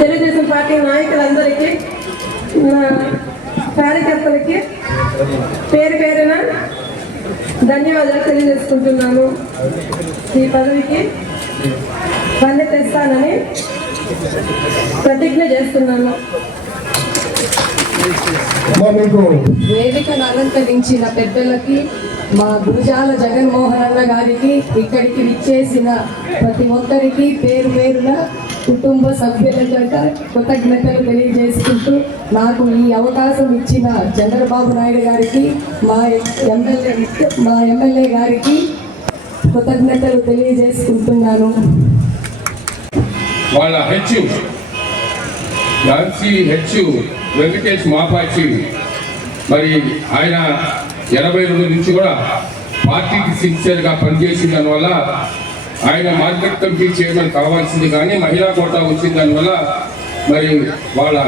Telugu Desam party నాయకులందరికీ, కార్యకర్తలకి పేరు పేరున ధన్యవాదాలు తెలియజేసుకుంటున్నాను. ఈ పదవికి వన్నె తెస్తానని ప్రతిజ్ఞ చేస్తున్నాను. వేదికను అలంకరించిన పెద్దలకి, మా గురుజాల జగన్మోహన్ అన్న గారికి, ఇక్కడికి విచ్చేసిన ప్రతి ఒక్కరికి పేరు పేరున కుటుంబ సభ్యుల కృతజ్ఞతలు తెలియజేసుకుంటూ, నాకు ఈ అవకాశం ఇచ్చిన చంద్రబాబు నాయుడు గారికి, మా ఎమ్మెల్యే గారికి కృతజ్ఞతలు తెలియజేసుకుంటున్నాను. వాళ్ళ హెచ్ వెంకటేష్ మాపాచి, మరి ఆయన 82 నుంచి కూడా పార్టీకి సిన్సియర్గా పనిచేసిన దానివల్ల ఆయన మార్కెట్ కమిటీ చైర్మన్ కావాల్సింది, కానీ మహిళా కోటా వచ్చిన దానివల్ల మరి వాళ్ళ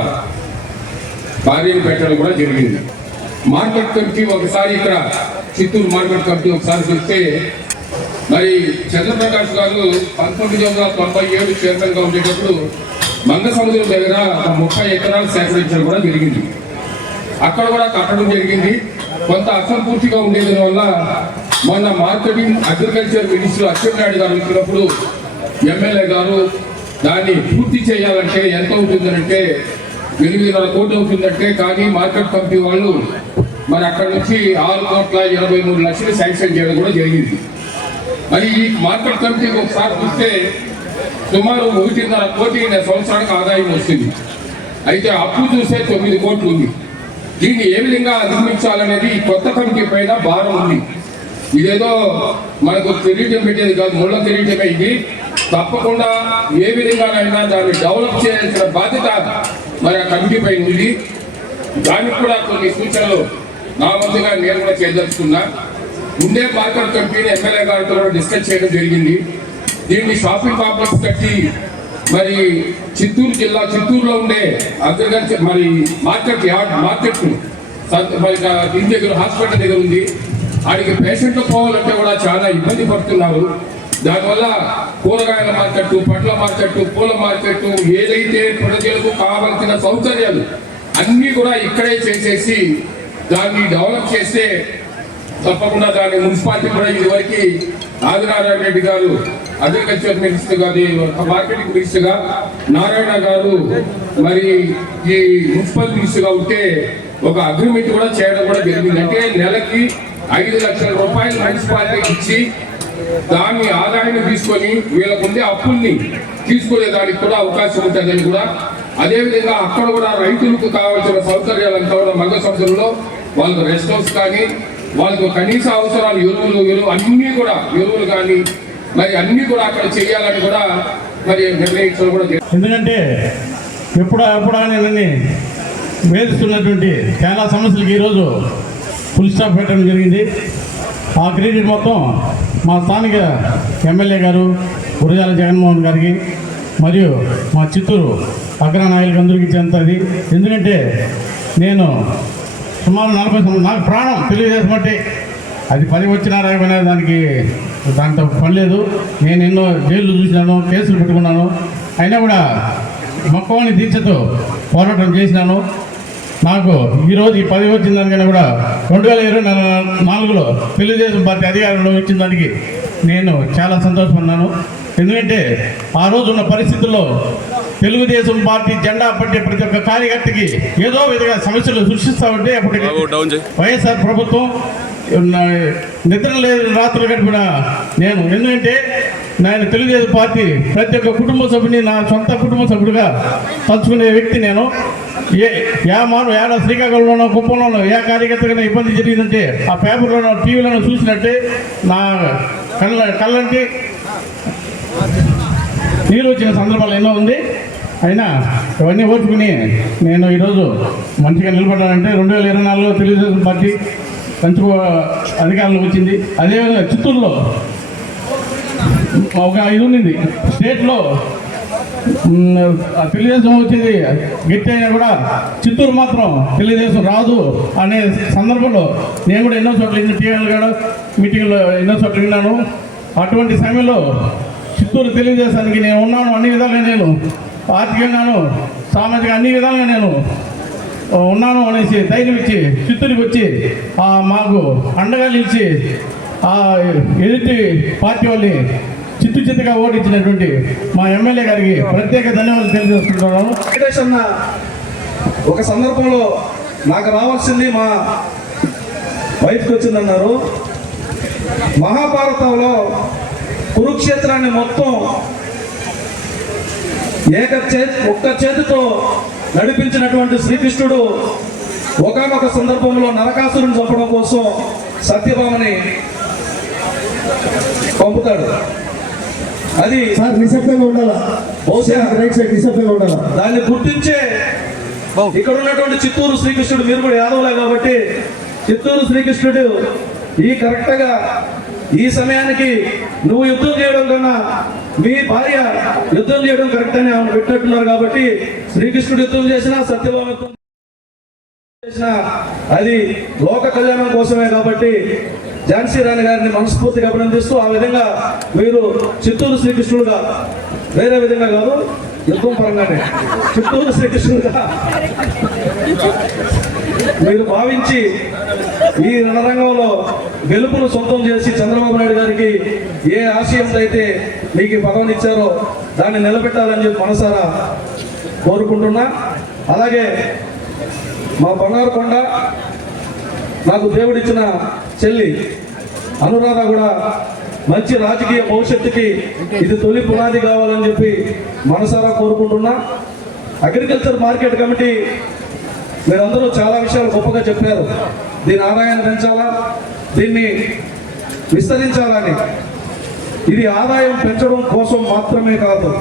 భార్యను పెట్టడం కూడా జరిగింది. మార్కెట్ కమిటీ ఒకసారి ఇక్కడ చిత్తూరు మార్కెట్ కమిటీ ఒకసారి చూస్తే, మరి చంద్రప్రకాష్ గారు 1997 చైర్మన్గా ఉండేటప్పుడు మంగసముద్రం దగ్గర 30 ఎకరాలు సేకరించడం కూడా జరిగింది. అక్కడ కూడా కట్టడం జరిగింది. కొంత అసంపూర్తిగా ఉండేది వల్ల మొన్న మార్కెటింగ్ అగ్రికల్చర్ మినిస్టర్ అచ్చెన్నాయుడు గారు వచ్చినప్పుడు ఎమ్మెల్యే గారు దాన్ని పూర్తి చేయాలంటే ఎంత అవుతుందంటే 8.5 కోట్లు అవుతుందంటే, కానీ మార్కెట్ కమిటీ వాళ్ళు మరి అక్కడ నుంచి 6,23,00,000 శాంక్షన్ చేయడం కూడా జరిగింది. మరి ఈ మార్కెట్ కమిటీకి ఒకసారి చూస్తే సుమారు 1.5 కోటి సంవత్సరానికి ఆదాయం వస్తుంది. అయితే అప్పు చూస్తే 9 కోట్లు ఉంది. దీన్ని ఏ విధంగా అధిగమించాలనేది ఈ కొత్త కమిటీ పైన భారం ఉంది. ఇదేదో మనకు తెలియటం పెట్టేది కాదు, ముళ్ళ తెలియటమే. ఇది తప్పకుండా ఏ విధంగానైనా దాన్ని డెవలప్ చేయాల్సిన బాధ్యత మరి ఆ కమిటీ పైన ఉంది. దానికి కూడా కొన్ని సూచనలు నా వంతుగా నేను కూడా చేయదలుచుకున్నా. ముందే మార్కెట్ కమిటీని ఎమ్మెల్యే గారితో డిస్కస్ చేయడం జరిగింది. దీన్ని షాపింగ్ కాంప్లెక్స్ కట్టి మరి చిత్తూరులో ఉండే అగ్రికల్చర్ మరి మార్కెట్ మరి దీని దగ్గర హాస్పిటల్ దగ్గర ఉంది. ఆడికి పేషెంట్లు పోవాలంటే కూడా చాలా ఇబ్బంది పడుతున్నారు. దానివల్ల కూరగాయల మార్కెట్, పండ్ల మార్కెట్, పూల మార్కెట్, ఏదైతే ప్రజలకు కావాల్సిన సౌకర్యాలు అన్నీ కూడా ఇక్కడే చేసేసి దాన్ని డెవలప్ చేస్తే తప్పకుండా దాని మున్సిపాలిటీ కూడా ఇదివరకు ఆదినారాయణ రెడ్డి గారు అగ్రికల్చర్ మినిస్టర్ గారి మార్కెటింగ్ మినిస్టర్ గా, నారాయణ గారు మరి ఈ మున్సిపల్ మినిస్టర్ గా ఉంటే ఒక అగ్రిమెంట్ కూడా చేయడం కూడా జరిగింది. అంటే నెలకి 5 లక్షల రూపాయలు మున్సిపాలిటీకి ఇచ్చి దాన్ని ఆదాయాన్ని తీసుకొని వీళ్ళకుండే అప్పుల్ని తీసుకునే దానికి కూడా అవకాశం ఉంటుందని కూడా, అదేవిధంగా అక్కడ కూడా రైతులకు కావాల్సిన సౌకర్యాలంతా కూడా మంగ సంస్థల్లో వాళ్ళకు రెస్ట్ హౌస్ కానీ, వాళ్ళకు కనీస అవసరాలు ఎరువులు అన్నీ కూడా ఎరువులు కానీ మరి అన్నీ కూడా అక్కడ చేయాలని కూడా మరి నిర్ణయించడం కూడా. ఎందుకంటే ఎప్పుడైనా నన్ను వేధిస్తున్నటువంటి చాలా సమస్యలకు ఈరోజు ఫుల్ స్టాప్ పెట్టడం జరిగింది. ఆ క్రెడిట్ మొత్తం మా స్థానిక ఎమ్మెల్యే గారు గురజాల జగన్మోహన్ గారికి మరియు మా చిత్తూరు అగ్రనాయకులకు అందరికీ చెందుతుంది. ఎందుకంటే నేను సుమారు 40 సంవత్సరాలు, నాకు ప్రాణం తెలుగుదేశం అంటే అది 10 వచ్చినా రాయమనే దాంతో పని లేదు. నేను ఎన్నో జైళ్ళు చూసినాను, కేసులు పెట్టుకున్నాను. అయినా కూడా మొక్కవాణి దీక్షతో పోరాటం చేసినాను. నాకు ఈరోజు ఈ 10 వచ్చిన దానికన్నా కూడా 2024లో తెలుగుదేశం పార్టీ అధికారంలో వచ్చిన దానికి నేను చాలా సంతోషపడినాను. ఎందుకంటే ఆ రోజు ఉన్న పరిస్థితుల్లో తెలుగుదేశం పార్టీ జెండా పట్టే ప్రతి ఒక్క కార్యకర్తకి ఏదో విధంగా సమస్యలు సృష్టిస్తూ ఉంటే అప్పటికి వైఎస్ఆర్ ప్రభుత్వం నిద్ర లేదు రాత్రులు గడిపిన నేను. ఎందుకంటే నేను తెలుగుదేశం పార్టీ ప్రతి ఒక్క కుటుంబ సభ్యుని నా సొంత కుటుంబ సభ్యుడిగా తలుచుకునే వ్యక్తి నేను. ఏడ శ్రీకాకుళంలోనో కుప్పంలోనో ఏ కార్యకర్తగా ఇబ్బంది జరిగిందంటే ఆ పేపర్లోనో టీవీలోనో చూసినట్టే నా కళ్ళంటి నీరు వచ్చిన సందర్భాలు ఎన్నో ఉంది. అయినా ఇవన్నీ ఓర్చుకుని నేను ఈరోజు మంచిగా నిలబడ్డానంటే 2024లో తెలుగుదేశం పార్టీ మంచి అధికారంలో వచ్చింది. అదేవిధంగా చిత్తూరులో ఒక 5 ఉన్నింది. స్టేట్లో తెలుగుదేశం వచ్చింది గట్టి అయినా కూడా చిత్తూరు మాత్రం తెలుగుదేశం రాదు అనే సందర్భంలో నేను కూడా ఎన్నో చోట్ల టీవీలు కూడా మీటింగ్లో ఎన్నో చోట్ల విన్నాను. అటువంటి సమయంలో చిత్తూరు తెలుగుదేశానికి నేను ఉన్నాను, అన్ని విధాలుగా నేను ఆర్థికంగాను సామాజిక అన్ని విధాలుగా నేను ఉన్నాను అనేసి ధైర్యం ఇచ్చి చిత్తూరుకి వచ్చి మాకు అండగా నిలిచి ఎదుటి పార్టీ వాళ్ళని చిత్తుగా ఓడించినటువంటి మా ఎమ్మెల్యే గారికి ప్రత్యేక ధన్యవాదాలు తెలియజేస్తున్నాను. వెంకటేష్ అన్న ఒక సందర్భంలో నాకు రావాల్సింది మా వైఫ్కి వచ్చిందన్నారు. మహాభారతంలో కురుక్షేత్రాన్ని మొత్తం ఒక్క చేతితో నడిపించినటువంటి శ్రీకృష్ణుడు ఒకానొక సందర్భంలో నరకాసురుని చంపడం కోసం సత్యభామని పంపుతాడు. అది నిశ్శబ్దంగా ఉండాలా, బహుశా రైట్ సైడ్ నిశ్శబ్దంగా ఉండాలా. దాన్ని గుర్తించే ఇక్కడ ఉన్నటువంటి చిత్తూరు శ్రీకృష్ణుడు, మీరు కూడా యాదవులే కాబట్టి చిత్తూరు శ్రీకృష్ణుడు కరెక్ట్గా ఈ సమయానికి నువ్వు యుద్ధం చేయడం కన్నా మీ భార్య యుద్ధం చేయడం కరెక్ట్ అని ఆమె పెట్టినట్టున్నారు. కాబట్టి శ్రీకృష్ణుడు యుద్ధం చేసినా సత్యభామ యుద్ధం చేసినా అది లోక కళ్యాణం కోసమే. కాబట్టి ఝాన్సీ రాణి గారిని మనస్ఫూర్తిగా అభినందిస్తూ ఆ విధంగా మీరు చిత్తూరు శ్రీకృష్ణుడుగా, వేరే విధంగా కాదు యుద్ధం పరంగానే చిత్తూరు శ్రీకృష్ణుడుగా మీరు భావించి ఈ రణరంగంలో గెలుపును సొంతం చేసి చంద్రబాబు నాయుడు గారికి ఏ ఆశయంతో అయితే మీకు పదవిని ఇచ్చారో దాన్ని నిలబెట్టాలని చెప్పి మనసారా కోరుకుంటున్నా. అలాగే మా బంగారు కొండ నాకు దేవుడిచ్చిన చెల్లి అనురాధ కూడా మంచి రాజకీయ భవిష్యత్తుకి ఇది తొలి పునాది కావాలని చెప్పి మనసారా కోరుకుంటున్నా. అగ్రికల్చర్ మార్కెట్ కమిటీ మీరందరూ చాలా విషయాలు గొప్పగా చెప్పారు. దీని ఆదాయాన్ని పెంచాలా, దీన్ని విస్తరించాలని. ఇది ఆదాయం పెంచడం కోసం మాత్రమే కాదు,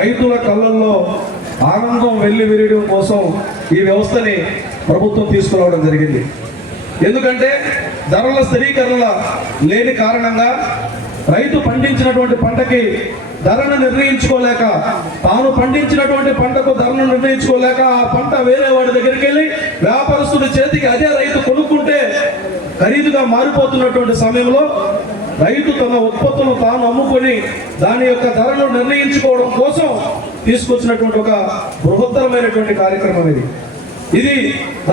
రైతుల కళ్ళల్లో ఆనందం వెళ్ళి విరియడం కోసం ఈ వ్యవస్థని ప్రభుత్వం తీసుకురావడం జరిగింది. ఎందుకంటే ధరల స్థిరీకరణ లేని కారణంగా రైతు పండించినటువంటి పంటకి ధరను నిర్ణయించుకోలేక, తాను పండించినటువంటి పంటకు ధరను నిర్ణయించుకోలేక ఆ పంట వేరే వాడి దగ్గరికి వెళ్ళి వ్యాపారస్తుడి చేతికి అదే రైతు కొనుక్కుంటే ఖరీదుగా మారిపోతున్నటువంటి సమయంలో రైతు తన ఉత్పత్తులను తాను అమ్ముకొని దాని యొక్క ధరను నిర్ణయించుకోవడం కోసం తీసుకొచ్చినటువంటి ఒక బృహత్తరమైనటువంటి కార్యక్రమం ఇది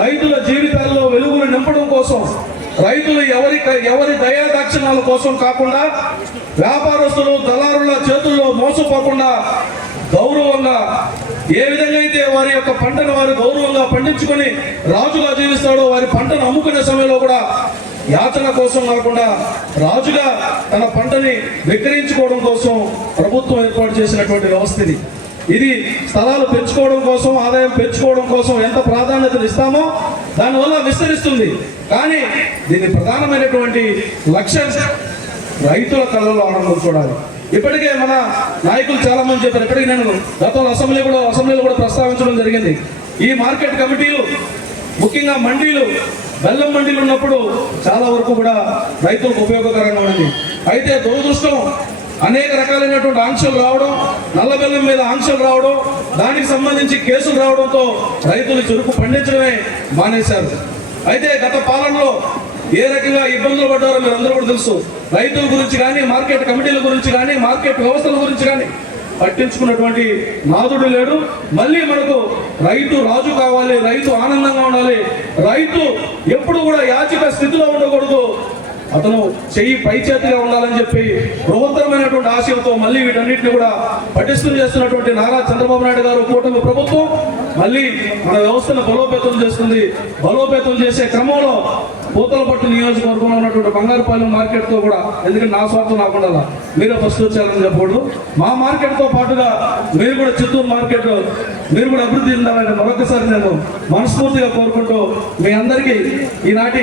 రైతుల జీవితాల్లో వెలుగులు నింపడం కోసం, రైతులు ఎవరి దయాదాక్షిణ్యాల కోసం కాకుండా, వ్యాపారస్తులు దళారుల చేతుల్లో మోసపోకుండా గౌరవంగా ఏ విధంగా అయితే వారి యొక్క పంటను వారు గౌరవంగా పండించుకొని రాజుగా జీవిస్తాడో, వారి పంటను అమ్ముకునే సమయంలో కూడా యాచన కోసం కాకుండా రాజుగా తన పంటని విక్రయించుకోవడం కోసం ప్రభుత్వం ఏర్పాటు చేసినటువంటి వ్యవస్థ ఇది. స్థలాలు పెంచుకోవడం కోసం, ఆదాయం పెంచుకోవడం కోసం ఎంత ప్రాధాన్యతను ఇస్తామో దానివల్ల విస్తరిస్తుంది. కానీ దీని ప్రధానమైనటువంటి లక్ష్యం రైతుల కళ్ళలో ఆనందం చూడాలి. ఇప్పటికే మన నాయకులు చాలా మంది చెప్పారు. ఇప్పటికీ నేను గతంలో అసెంబ్లీలో కూడా ప్రస్తావించడం జరిగింది. ఈ మార్కెట్ కమిటీలు, ముఖ్యంగా మండీలు, బెల్లం మండీలు ఉన్నప్పుడు చాలా వరకు కూడా రైతులకు ఉపయోగకరంగా ఉంది. అయితే దురదృష్టం, అనేక రకాలైనటువంటి ఆంక్షలు రావడం, నల్ల బెల్లం మీద ఆంక్షలు రావడం, దానికి సంబంధించి కేసులు రావడంతో రైతులు చెరుకు పండించడమే మానేశారు. అయితే గత పాలనలో ఏ రకంగా ఇబ్బందులు పడ్డారో మీరు అందరూ కూడా తెలుసు. రైతుల గురించి కానీ, మార్కెట్ కమిటీల గురించి కానీ, మార్కెట్ వ్యవస్థల గురించి కానీ పట్టించుకున్నటువంటి నాదుడు లేడు. మళ్ళీ మనకు రైతు రాజు కావాలి, రైతు ఆనందంగా ఉండాలి, రైతు ఎప్పుడు కూడా యాచిక స్థితిలో ఉండకూడదు, అతను చెయ్యి పై చేతిగా ఉండాలని చెప్పి బృహత్తరమైనటువంటి ఆశయంతో మళ్ళీ వీటన్నిటిని కూడా పటిష్టం చేస్తున్నటువంటి నారా చంద్రబాబు నాయుడు గారు, కూటమి ప్రభుత్వం మళ్ళీ మన వ్యవస్థను బలోపేతం చేస్తుంది. బలోపేతం చేసే క్రమంలో పూతలపట్టు నియోజకవర్గంలో ఉన్నటువంటి బంగారుపాలెం మార్కెట్తో కూడా, ఎందుకంటే నా స్వార్థం నాకుండా మీరే ఫస్ట్ వచ్చారని చెప్పకూడదు, మా మార్కెట్తో పాటుగా మీరు కూడా చిత్తూరు మార్కెట్ మీరు కూడా అభివృద్ధి చెందాలని మరొకసారి నేను మనస్ఫూర్తిగా కోరుకుంటూ మీ అందరికీ ఈనాటి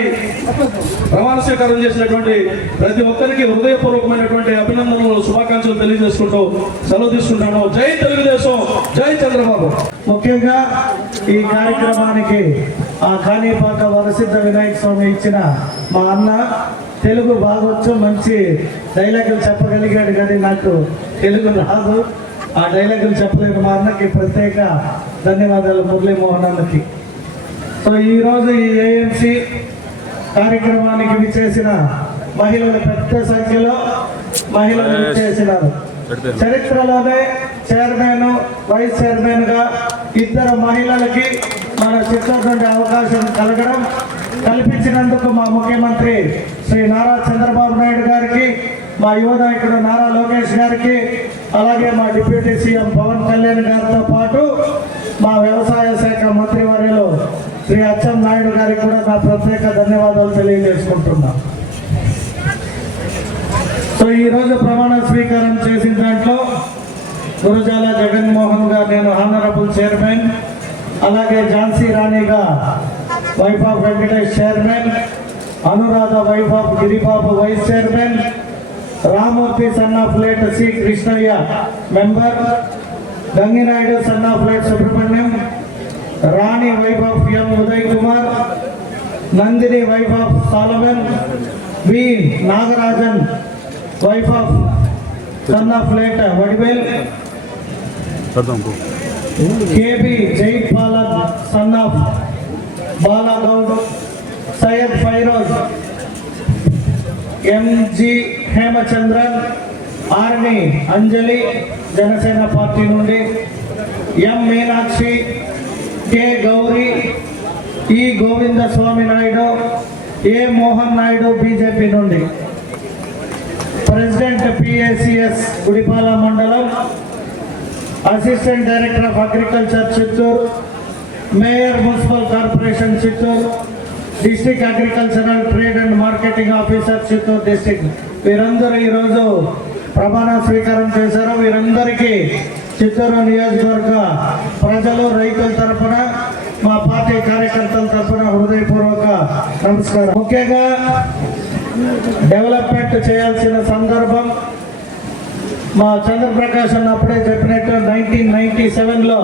ప్రమాణ స్వీకారం చేసినటువంటి ప్రతి ఒక్కరికి హృదయపూర్వకమైనటువంటి అభినందనలు, శుభాకాంక్షలు తెలియజేసుకుంటూ సెలవు తీసుకుంటాను. జై తెలుగుదేశం, జై చంద్రబాబు. ముఖ్యంగా ఈ కార్యక్రమానికి ఆ కాణిపాక వరసిద్ధ వినాయక స్వామి ఇచ్చిన మా అన్న తెలుగు బాగొచ్చు, మంచి డైలాగులు చెప్పగలిగాడు, కానీ నాకు తెలుగు రాదు. ఆ డైలాగులు చెప్పలేని మా అన్నకి ప్రత్యేక ధన్యవాదాలు, మురళీమోహన్ అన్నకి. సో ఈరోజు ఈ ఏఎంసీ కార్యక్రమానికి విచ్చేసిన మహిళలు, పెద్ద సంఖ్యలో మహిళలు విచ్చేసినారు. చరిత్రలోనే చైర్మన్ వైస్ చైర్మన్ గా ఇద్దరు మహిళలకి మన చిత్తూరు నుండి అవకాశం కల్పించినందుకు మా ముఖ్యమంత్రి శ్రీ నారా చంద్రబాబు నాయుడు గారికి, మా యువ నాయకుడు నారా లోకేష్ గారికి, అలాగే మా డిప్యూటీ సీఎం పవన్ కళ్యాణ్ గారితో పాటు మా వ్యవసాయ శాఖ మంత్రివర్యులు శ్రీ అచ్చెం నాయుడు గారికి కూడా నా ప్రత్యేక ధన్యవాదాలు తెలియజేసుకుంటున్నా. సో ఈరోజు ప్రమాణ స్వీకారం చేసిన దాంట్లో గురజాల జగన్మోహన్ గారు, నేను హానరబుల్ చైర్మన్, అలాగే ఝాన్సీ రాణిగా wife of Venkatesh chairman, Anuradha wife of Giribabu vice chairman, Ramurthy son of late C Krishnaiah member, Ganginaidu son of late Subrahmanyam, Rani wife of M Uday Kumar, Nandini wife of Solomon, V Nagarajan wife of son of late Vadivel, K B Zaid Palan son of Balagoud, Syed Firoz, M G Hemachandran, Arni Anjali Janasena party నుండి, M Meenakshi, K Gauri, E Govinda Swamy Naidu, A Mohan Naidu BJP నుండి, president PACS Gudipala మండలం, assistant director of agriculture Chittoor, mayor municipal corporation Chittoor, district agricultural trade and marketing officer Chittoor district, వీరందరూ ఈరోజు ప్రమాణ స్వీకారం చేశారు. వీరందరికీ చిత్తూరు నియోజకవర్గ ప్రజలు, రైతుల తరఫున, మా పార్టీ కార్యకర్తల తరఫున హృదయపూర్వక నమస్కారం. ముఖ్యంగా డెవలప్మెంట్ చేయాల్సిన సందర్భం, మా చంద్రప్రకాష్ అన్న అప్పుడే చెప్పినట్టు 1997లో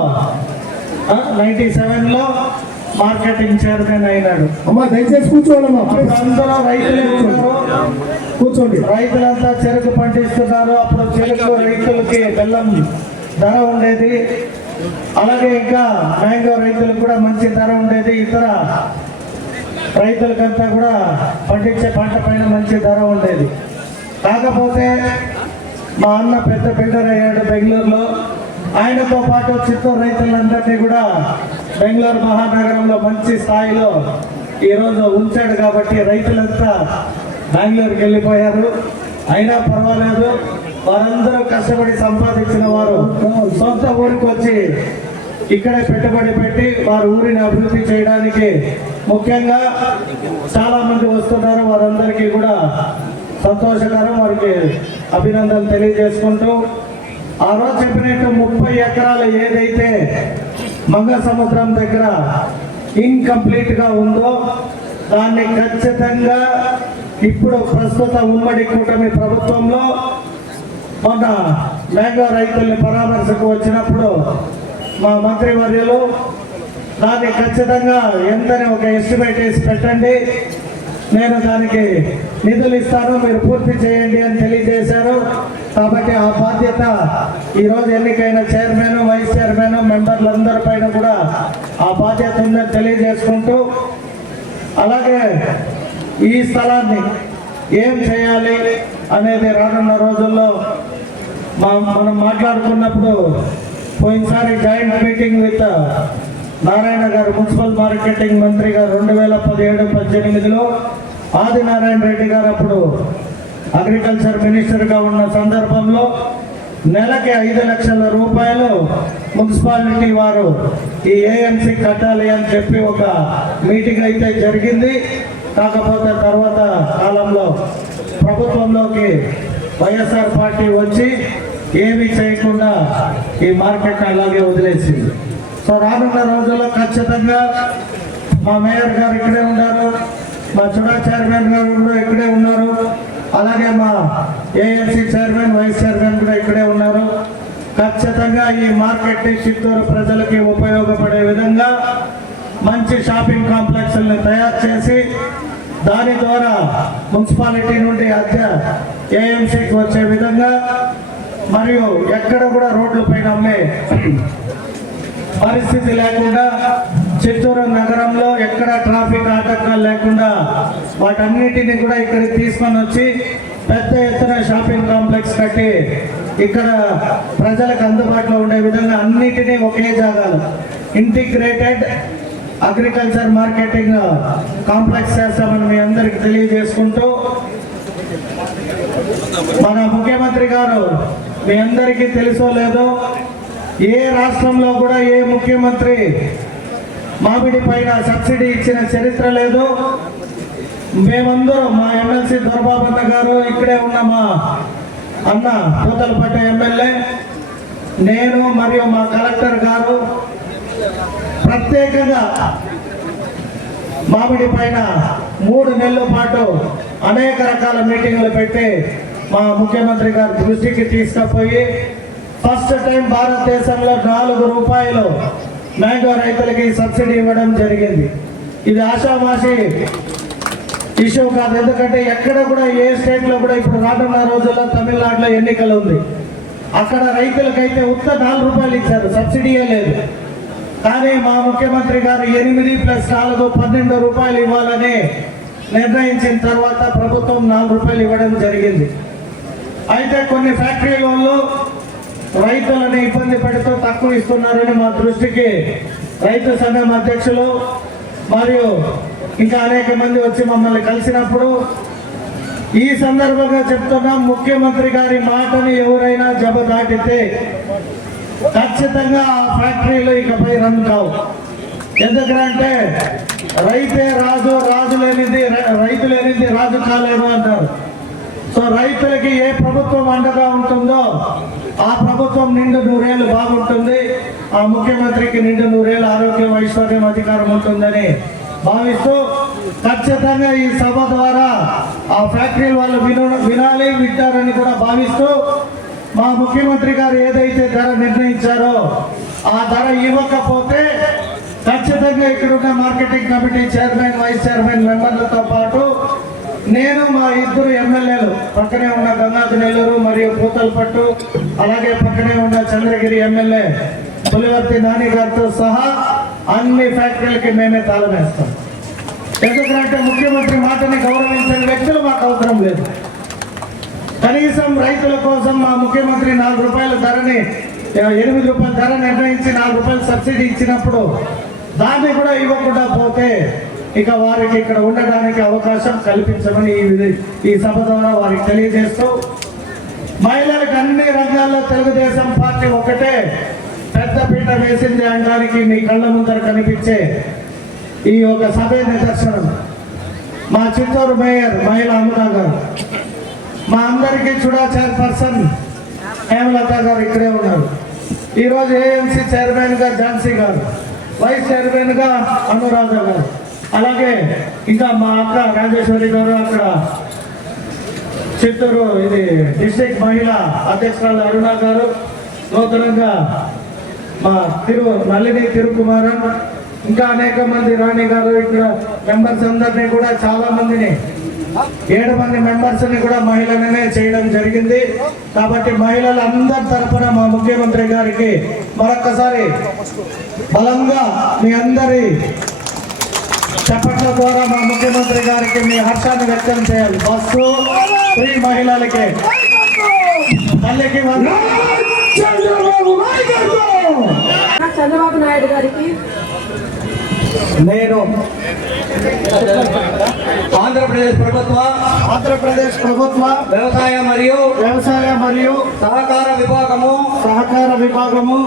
మార్కెటింగ్ చైర్మన్ అయినాడు. అమ్మా దయచేసి కూర్చోవాలమ్మా. అందరూ రైతులే ఉన్నారు, కూర్చోండి. రైతులంతా చెరుకు పండిస్తున్నారు. అప్పుడు చెరుకు రైతులకి బెల్లం ధర ఉండేది, అలాగే ఇంకా మ్యాంగో రైతులకు కూడా మంచి ధర ఉండేది. ఇతర రైతులకంతా కూడా పండించే పంట పైన మంచి ధర ఉండేది. కాకపోతే మా అన్న పెద్ద బిల్డర్ అయ్యాడు బెంగళూరులో. ఆయనతో పాటు చిత్తూరు రైతులందరినీ కూడా బెంగళూరు మహానగరంలో మంచి స్థాయిలో ఈరోజు ఉంచాడు. కాబట్టి రైతులంతా బెంగళూరుకి వెళ్ళిపోయారు. అయినా పర్వాలేదు, వారందరూ కష్టపడి సంపాదించిన వారు సొంత ఊరికి వచ్చి ఇక్కడే పెట్టుబడి పెట్టి వారి ఊరిని అభివృద్ధి చేయడానికి ముఖ్యంగా చాలా మంది వస్తున్నారు. వారందరికీ కూడా సంతోషకరం, వారికి అభినందనలు తెలియజేసుకుంటూ, ఆ రోజు చెప్పినట్టు 30 ఎకరాలు ఏదైతే మంగ సముద్రం దగ్గర ఇన్కంప్లీట్ గా ఉందో దాన్ని ఖచ్చితంగా ఇప్పుడు ప్రస్తుత ఉమ్మడి కూటమి ప్రభుత్వంలో మొన్న మ్యాంగో రైతుల్ని పరామర్శకు వచ్చినప్పుడు మా మంత్రివర్యులు దాన్ని ఖచ్చితంగా ఎంతని ఒక ఎస్టిమేట్ వేసి పెట్టండి, నేను దానికి నిధులు ఇస్తాను, మీరు పూర్తి చేయండి అని తెలియజేశారు. కాబట్టి ఆ బాధ్యత ఈరోజు ఎన్నికైన చైర్మన్, వైస్ చైర్మన్, మెంబర్లందరి పైన కూడా ఆ బాధ్యత ఉందని తెలియజేసుకుంటూ, అలాగే ఈ స్థలాన్ని ఏం చేయాలి అనేది రానున్న రోజుల్లో మనం మాట్లాడుకున్నప్పుడు, పోయినసారి జాయింట్ మీటింగ్ విత్ నారాయణ గారు మున్సిపల్ మార్కెటింగ్ మంత్రి గారు 2017-18లో, ఆదినారాయణ రెడ్డి గారు అప్పుడు అగ్రికల్చర్ మినిస్టర్గా ఉన్న సందర్భంలో నెలకి 5 లక్షల రూపాయలు మున్సిపాలిటీ వారు ఈ ఏఎంసీ కట్టాలి అని చెప్పి ఒక మీటింగ్ అయితే జరిగింది. కాకపోతే తర్వాత కాలంలో ప్రభుత్వంలోకి వైఎస్ఆర్ పార్టీ వచ్చి ఏమీ చేయకుండా ఈ మార్కెట్ అలాగే వదిలేసింది. సో రానున్న రోజుల్లో ఖచ్చితంగా మా మేయర్ గారు ఇక్కడే ఉన్నారు, మా చుడా చైర్మన్ గారు కూడా ఇక్కడే ఉన్నారు, అలాగే మా ఏఎంసీ చైర్మన్, వైస్ చైర్మన్ కూడా ఇక్కడే ఉన్నారు. ఖచ్చితంగా ఈ మార్కెట్ చిత్తూరు ప్రజలకి ఉపయోగపడే విధంగా మంచి షాపింగ్ కాంప్లెక్స్ని తయారు చేసి దాని ద్వారా మున్సిపాలిటీ నుండి అద్దె ఏఎంసీకి వచ్చే విధంగా, మరియు ఎక్కడ కూడా రోడ్ల పైన అమ్మే పరిస్థితి లేకుండా, చిత్తూరు నగరంలో ఎక్కడ ట్రాఫిక్ ఆటంకాలు లేకుండా వాటన్నిటిని కూడా ఇక్కడికి తీసుకొని వచ్చి పెద్ద ఎత్తున షాపింగ్ కాంప్లెక్స్ కట్టి ఇక్కడ ప్రజలకు అందుబాటులో ఉండే విధంగా అన్నిటినీ ఒకే జాగాలో ఇంటిగ్రేటెడ్ అగ్రికల్చర్ మార్కెటింగ్ కాంప్లెక్స్ చేస్తామని మీ అందరికి తెలియజేసుకుంటూ, మన ముఖ్యమంత్రి గారు మీ అందరికీ తెలుసో లేదో, ఏ రాష్ట్రంలో కూడా ఏ ముఖ్యమంత్రి మామిడి పైన సబ్సిడీ ఇచ్చిన చరిత్ర లేదు. మేమందరం, మా ఎమ్మెల్సీ దొరబాబు అన్న గారు, ఇక్కడే ఉన్న మా అన్న పూతలపట్టు ఎమ్మెల్యే, నేను మరియు మా కలెక్టర్ గారు ప్రత్యేకంగా మామిడి పైన 3 నెలల పాటు అనేక రకాల మీటింగులు పెట్టి మా ముఖ్యమంత్రి గారి దృష్టికి తీసుకుపోయి ఫస్ట్ టైం భారతదేశంలో 4 రూపాయలు మ్యాంగో రైతులకి సబ్సిడీ ఇవ్వడం జరిగింది. ఇది ఆషామాషి ఇష్యూ కాదు. ఎందుకంటే ఎక్కడ కూడా ఏ స్టేట్లో కూడా ఇప్పుడు రానున్న రోజుల్లో తమిళనాడులో ఎన్నికలు ఉంది. అక్కడ రైతులకైతే ఉత్త 4 రూపాయలు ఇచ్చారు, సబ్సిడీయే లేదు. కానీ మా ముఖ్యమంత్రి గారు 8 + 4 12 రూపాయలు ఇవ్వాలని నిర్ణయించిన తర్వాత ప్రభుత్వం 4 రూపాయలు ఇవ్వడం జరిగింది. అయితే కొన్ని ఫ్యాక్టరీ వాళ్ళు రైతులను ఇబ్బంది పెడుతూ తక్కువ ఇస్తున్నారని మా దృష్టికి రైతు సంఘం అధ్యక్షులు మరియు ఇంకా అనేక మంది వచ్చి మమ్మల్ని కలిసినప్పుడు ఈ సందర్భంగా చెప్తున్నాం, ముఖ్యమంత్రి గారి మాటని ఎవరైనా దాటితే ఖచ్చితంగా ఆ ఫ్యాక్టరీలు ఇకపై రన్ కావు. ఎందుకంటే రైతే రాజు, రాజు లేనిది రైతు లేనిది రాజు కాలేదు అంటారు. సో రైతులకి ఏ ప్రభుత్వం అండగా ఉంటుందో ఆ ప్రభుత్వం నిండు 100 ఏళ్ళు బాగుంటుంది. ఆ ముఖ్యమంత్రికి నిండు 100 ఏళ్ళు ఆరోగ్యం, ఐశ్వర్యం, అధికారం ఉంటుందని భావిస్తూ ఖచ్చితంగా ఈ సభ ద్వారా ఆ ఫ్యాక్టరీ వాళ్ళు వినాలి, వింటారని కూడా భావిస్తూ మా ముఖ్యమంత్రి గారు ఏదైతే ధర నిర్ణయించారో ఆ ధర ఇవ్వకపోతే ఖచ్చితంగా ఇక్కడున్న marketing committee chairman, vice chairman మెంబర్లతో పాటు నేను, మా 2 ఎమ్మెల్యేలు, పక్కనే ఉన్న గంగాధర్ నెల్లూరు మరియు పూతలపట్టు, అలాగే పక్కనే ఉన్న చంద్రగిరి ఎమ్మెల్యే పులివర్తి నాని గారితో సహా అన్ని ఫ్యాక్టరీలకి మేమే తాళం వేస్తాం. ఎందుకంటే ముఖ్యమంత్రి మాటని గౌరవించని వ్యక్తులు మాకు అవసరం లేదు. కనీసం రైతుల కోసం మా ముఖ్యమంత్రి 4 రూపాయల ధరని 8 రూపాయల ధర నిర్ణయించి 4 రూపాయలు సబ్సిడీ ఇచ్చినప్పుడు దాన్ని కూడా ఇవ్వకుండా పోతే ఇక వారికి ఇక్కడ ఉండడానికి అవకాశం కల్పించమని ఈ సభ ద్వారా వారికి తెలియజేస్తూ, మహిళలకు అన్ని రంగాల్లో తెలుగుదేశం పార్టీ ఒకటే పెద్దపీట వేసింది అనడానికి మీ కళ్ళ ముందర కనిపించే ఈ ఒక సభే నిదర్శనం. మా చిత్తూరు మేయర్ మహిళా అమృత గారు, మా అందరికీ చుడా చైర్పర్సన్ హేమలత గారు ఇక్కడే ఉన్నారు. ఈరోజు ఏఎంసీ చైర్మన్ గా ఝాన్సీ గారు, వైస్ చైర్మన్ గా అనురాధ గారు, అలాగే ఇంకా మా అక్క రాజేశ్వరి గారు, అక్కడ చిత్తూరు ఇది డిస్ట్రిక్ట్ మహిళా అధ్యక్షురాలు అరుణ గారు, నూతనంగా మా నళిని తిరుకుమారన్, ఇంకా అనేక మంది రాణి గారు, ఇక్కడ మెంబర్స్ అందరినీ కూడా చాలా మందిని 7 మంది మెంబర్స్ ని కూడా మహిళలనే చేయడం జరిగింది. కాబట్టి మహిళలందరి తరఫున మా ముఖ్యమంత్రి గారికి మరొక్కసారి బలంగా మీ అందరి చప్పట్ల ద్వారా మా ముఖ్యమంత్రి గారికి మీ హర్షాన్ని వ్యక్తం చేయాలి. బస్సు ఫ్రీ మహిళలకి, తల్లికి చంద్రబాబు నాయుడు గారికి నేను ఆంధ్రప్రదేశ్ ప్రభుత్వ వ్యవసాయ మరియు సహకార విభాగము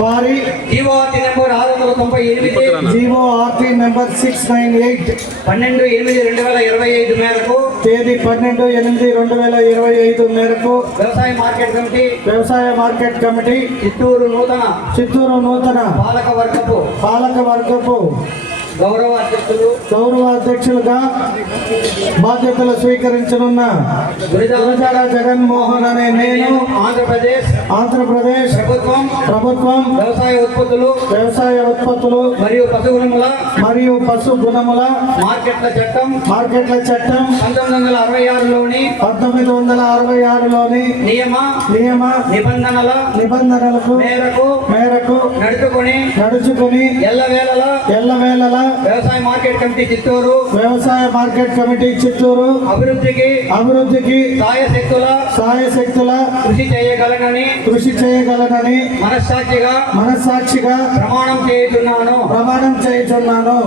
వారి జీవోఆర్టీ నెంబర్ 698 జీవోఆర్టీ నెంబర్ 698 12/8/2025 మేరకు తేదీ 12/8/2025 మేరకు వ్యవసాయ మార్కెట్ కమిటీ చిత్తూరు నూతన పాలక వర్గపు గౌరవ అధ్యక్షులుగా బాధ్యతలు స్వీకరించనున్న గురజాల జగన్మోహన్ అనే నేను ఆంధ్రప్రదేశ్ ప్రభుత్వం వ్యవసాయ ఉత్పత్తులు మరియు పశు గుణముల మార్కెట్ల చట్టం 1966లోని నియమ నిబంధనలకు మేరకు నడుచుకొని ఎల్లవేళలా వ్యవసాయ మార్కెట్ కమిటీ చిత్తూరు వ్యవసాయ మార్కెట్ కమిటీ చిత్తూరు అభివృద్ధికి సాయశక్తుల కృషి చేయగలనని మనస్సాక్షిగా ప్రమాణం చేయుచున్నాను.